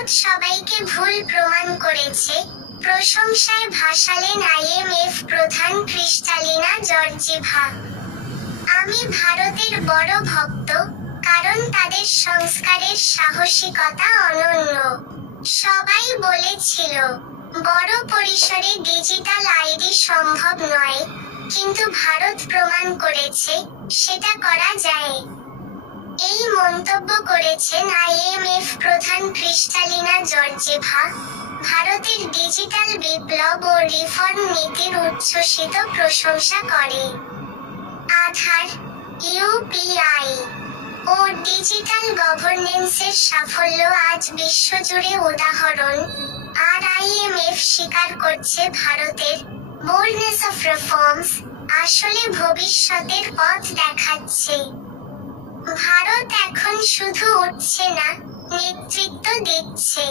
ভারত সবাইকে ভুল প্রমাণ করেছে, প্রশংসায় ভাসালেন IMF প্রধান ক্রিস্টালিনা জর্জিভা। আমি ভারতের বড় ভক্ত, কারণ তাদের সংস্কারের সাহসিকতা অনন্য। সবাই বলেছিল, বড় পরিসরে ডিজিটাল আইডি সম্ভব নয়, কিন্তু ভারত প্রমাণ করেছে, সেটা করা যায়। এই মন্তব্য করেছেন IMF প্রধান ক্রিস্টালিনা জর্জিভা। ভারতের ডিজিটাল বিপ্লব ও রিফর্ম নীতির উচ্ছ্বসিত প্রশংসা করে। আধার, UPI ও ডিজিটাল গভর্নেন্সের সাফল্য আজ বিশ্বজুড়ে উদাহরণ, আর IMF স্বীকার করছে ভারতের বোল্ডনেস অফ রিফর্মস আসলে ভবিষ্যতের পথ দেখাচ্ছে। ভারত এখন শুধু উঠছে না, নেতৃত্ব দিচ্ছে।